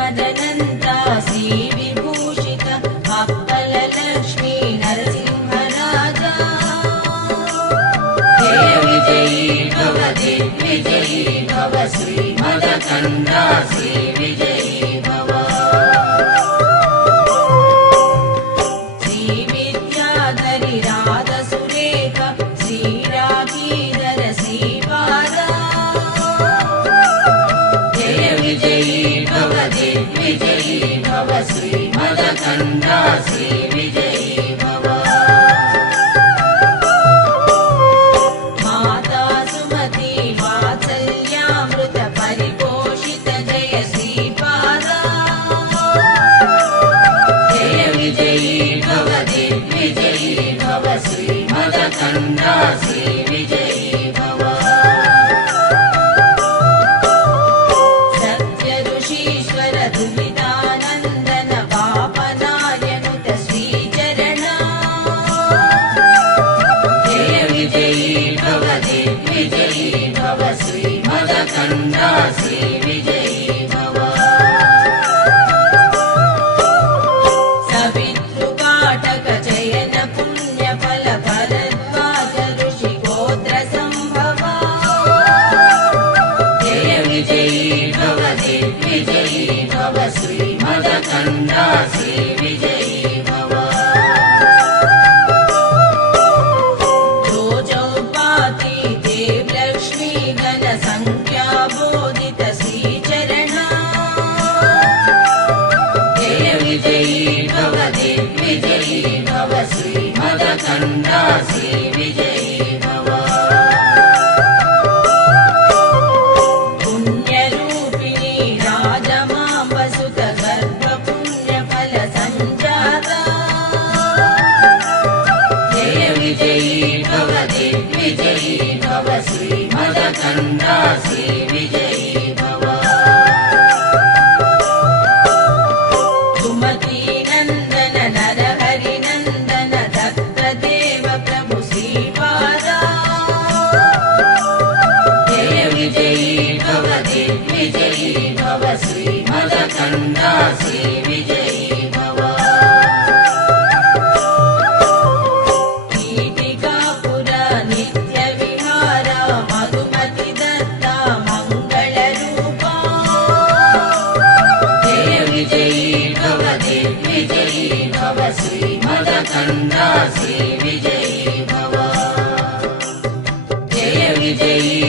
मदनन्ता श्रीविभूषित अप्पलक्ष्मी नरसिंहराजा जय विजयी भव दिग्विजयी भव श्रीमदकन्दा श्रीविजयी भव श्रीविद्याधरि राधसुरेख श्रीरागीधर श्रीपादा जय विजयी भव दिग्विजयी भव श्रीमदकन्दा श्रीविजयी भव माता सुमति वात्सल्यामृत परिपोषित जय श्रीपादा जय विजयी भव दिग्विजयी भव श्रीमदकन्दा श्रीविजयी भव सत्य ऋषीश्वर दुरितानन्दन पापनार्यनुत श्रीचरणा जय विजयी भव दिग्विजयी भव श्रीमदकन्दा श्रीविजयी भव सवितृकाटक चयन पुण्यफल भरद्वाज ऋषिगोत्र सम्भवा जय विजयी भव दिग्विजयी भव श्रीमदकन्दा श्रीविजयी भव जोजौपाति देवलक्ष्मी गण संख्या बोधित श्रीचरणा जय विजयी भव दिग्विजयी भव श्रीमदकन्दा श्रीविजयी भव पुण्यरूपिणी राजमाम्बसुत गर्भपुण्यफल सञ्जाता जय विजयी भव दिग्विजयी भव श्रीमदकन्दा श्रीविजयी भव सुमती नन्दन नरहरि नन्दन दत्तदेव प्रभु श्रीपादा जय विजयी भव दिग्विजयी भव श्रीमदकन्दा श्रीविजयी भव कीटिकापुर नित्यविहार मधुमति दत्ता मङ्गलरूपा जय विजयी भव दिग्विजयी भव श्रीमदकन्दा श्रीविजयी भव जय विजयी